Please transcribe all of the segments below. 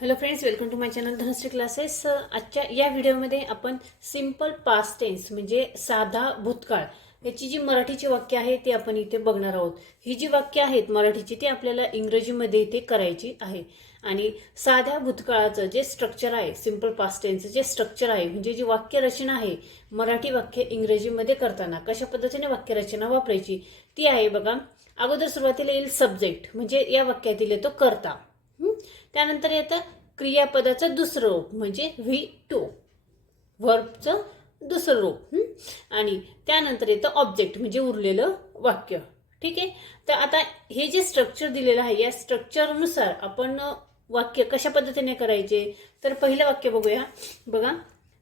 Hello friends, welcome to my channel Dhanashree classes. आजच्या या व्हिडिओमध्ये आपण सिंपल पास्ट टेन्स म्हणजे साधा भूतकाळ याची जी मराठीची वाक्य आहे ते आपण इथे बघणार आहोत. ही जी वाक्य आहेत मराठीची ती आपल्याला इंग्रजीमध्ये इथे करायची आहे. आणि साध्या भूतकाळाचं जे स्ट्रक्चर आहे, सिंपल पास्ट टेन्सचं जे स्ट्रक्चर आहे म्हणजे जी वाक्य रचना आहे मराठी वाक्य इंग्रजीमध्ये करताना कशा पद्धतीने वाक्य रचना वापरायची ती आहे बघा. अगोदर सुरुवातीला येईल सब्जेक्ट म्हणजे या वाक्यातील येतो कर्ता. त्यानंतर येतं क्रियापदाचं दुसरं रूप म्हणजे व्ही टू, व्हर्बचं दुसरं रूप. आणि त्यानंतर येतं ऑब्जेक्ट म्हणजे उरलेलं वाक्य. ठीक आहे. तर आता हे जे स्ट्रक्चर दिलेलं आहे या स्ट्रक्चरनुसार आपण वाक्य कशा पद्धतीने करायचे. तर पहिलं वाक्य बघूया. बघा,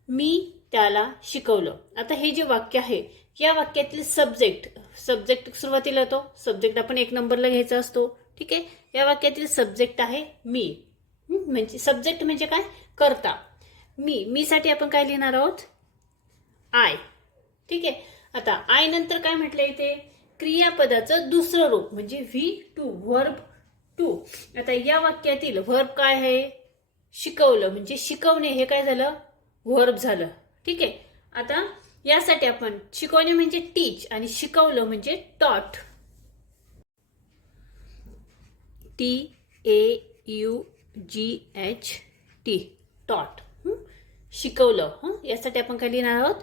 मी त्याला शिकवलं. आता हे जे वाक्य आहे या वाक्यातील सब्जेक्ट सुरुवातीला येतो. सब्जेक्ट आपण 1 नंबरला घ्यायचा असतो. ठीक आहे. या वाक्यातील सब्जेक्ट आहे मी. म्हणजे सब्जेक्ट म्हणजे काय, कर्ता. मी साठी आपण काय लिहिणार आहोत, आय. ठीक आहे. आता आय नंतर काय म्हटलंय इथे, क्रियापदाचं दुसरं रूप म्हणजे व्ही टू, व्हर्ब टू. आता या वाक्यातील व्हर्ब काय आहे, शिकवलं म्हणजे शिकवणे हे काय झालं, व्हर्ब झालं. ठीक आहे. आता यासाठी आपण शिकवणे म्हणजे टीच आणि शिकवलं म्हणजे टॉट. TAUGHT, टॉट. शिकवलं. यासाठी आपण काय लिहिणार आहोत,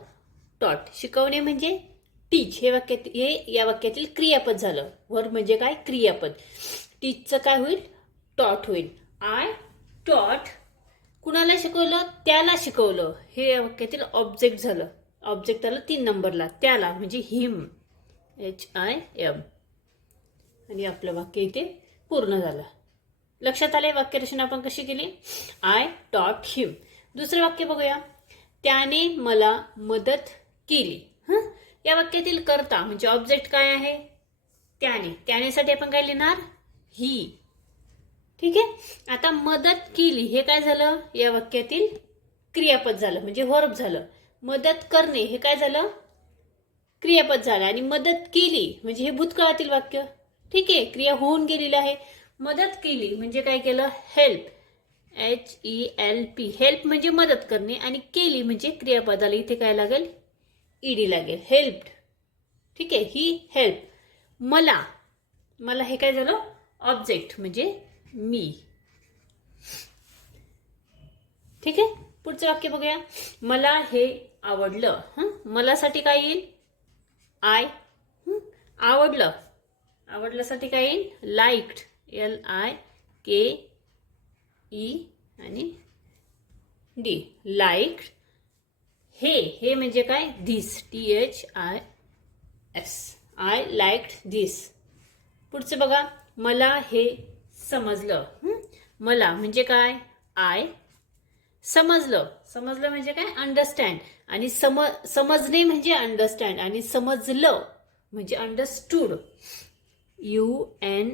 टॉट. शिकवणे म्हणजे टीच. हे या वाक्यातील क्रियापद झालं. वर्ब म्हणजे काय, क्रियापद. टीचचं काय होईल, टॉट होईल. आय टॉट. कुणाला शिकवलं, त्याला शिकवलं. हे या वाक्यातील ऑब्जेक्ट झालं. ऑब्जेक्ट आलं 3 नंबरला, त्याला म्हणजे हिम, HIM. आणि आपलं वाक्य इथे पूर्ण झालं. लक्षात आले वाक्यरचना आपण कशी केली. आय टॉट हिम. दुसरं वाक्य बघूया. त्याने मला मदत केली. या वाक्यातील कर्ता म्हणजे ऑब्जेक्ट काय आहे, त्यानेसाठी आपण काय लिहिणार, ही. ठीक आहे. आता मदत केली हे काय झालं, या वाक्यातील क्रियापद झालं म्हणजे व्हर्ब झालं. मदत करणे हे काय झालं, क्रियापद झालं. आणि मदत केली म्हणजे हे भूतकाळातील वाक्य. ठीक आहे. क्रिया होऊन गेलेली आहे. मदत केली म्हणजे काय केलं, हेल्प, HELP. हेल्प म्हणजे मदत करणे आणि केली म्हणजे क्रियापदाला इथे काय लागेल, ईडी लागेल, हेल्प्ड. ठीक आहे. ही हेल्प. मला हे काय झालं, ऑब्जेक्ट म्हणजे मी. ठीक आहे. पुढचं वाक्य बघूया. मला हे आवडलं. मला साठी काय येईल, आय. आवडल्यासाठी काय येईल, लाईक्ड, LIKE आणि D, लाईक्ड. हे म्हणजे काय, this, THIS. I liked this. पुढचं बघा. मला हे समजलं. मला म्हणजे काय, आय. समजलं म्हणजे काय, अंडरस्टँड. आणि समजणे म्हणजे अंडरस्टँड. आणि समजलं म्हणजे अंडरस्टूड, UNDERSTOOD,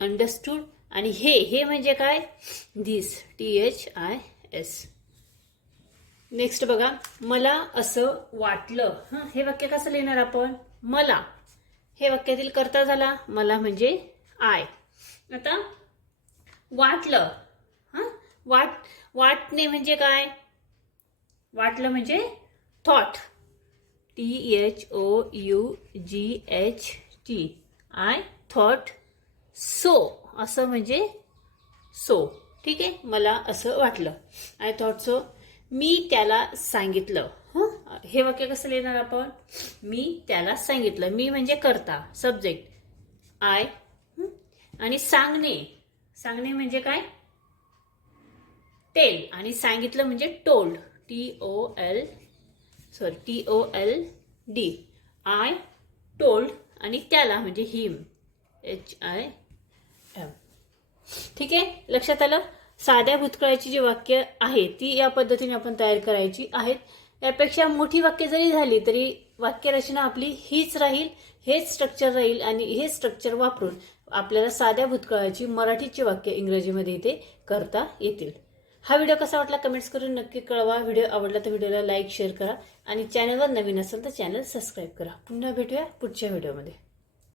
अंडरस्टूड. आणि हे म्हणजे काय, धिस, THIS. नेक्स्ट बघा. मला असं वाटलं. हे वाक्य कसं लिहिणार आपण, मला. हे वाक्यातील कर्ता झाला, मला म्हणजे आय. आता वाटलं. वाटणे म्हणजे काय, वाटलं म्हणजे thought, THOUGHT. I thought so. असं म्हणजे सो. ठीक आहे. मला असं वाटलं, आय थॉट सो. मी त्याला सांगितलं. हे वाक्य कसं लिहिणार आपण, मी त्याला सांगितलं. मी म्हणजे कर्ता, सब्जेक्ट, आय. आणि सांगणे म्हणजे काय, टेल. आणि सांगितलं म्हणजे टोल्ड, TOLD. I told. आणि त्याला म्हणजे हिम, HIM. ठीक आहे. लक्षात आलं. साध्या भूतकाळाची जी वाक्य आहे ती या पद्धतीने आपण तयार करायची आहेत. यापेक्षा मोठी वाक्य जरी झाली तरी वाक्यरचना आपली हीच राहील, हेच स्ट्रक्चर राहील. आणि हे स्ट्रक्चर वापरून आपल्याला साध्या भूतकाळाची मराठीची वाक्य इंग्रजीमध्ये इथे करता येतील. हा व्हिडिओ कसा वाटला कमेंट्स करून नक्की कळवा. व्हिडिओ आवडला तर व्हिडिओला लाईक, शेअर करा. आणि चॅनलवर नवीन असेल तर चॅनल सबस्क्राईब करा. पुन्हा भेटूया पुढच्या व्हिडिओमध्ये.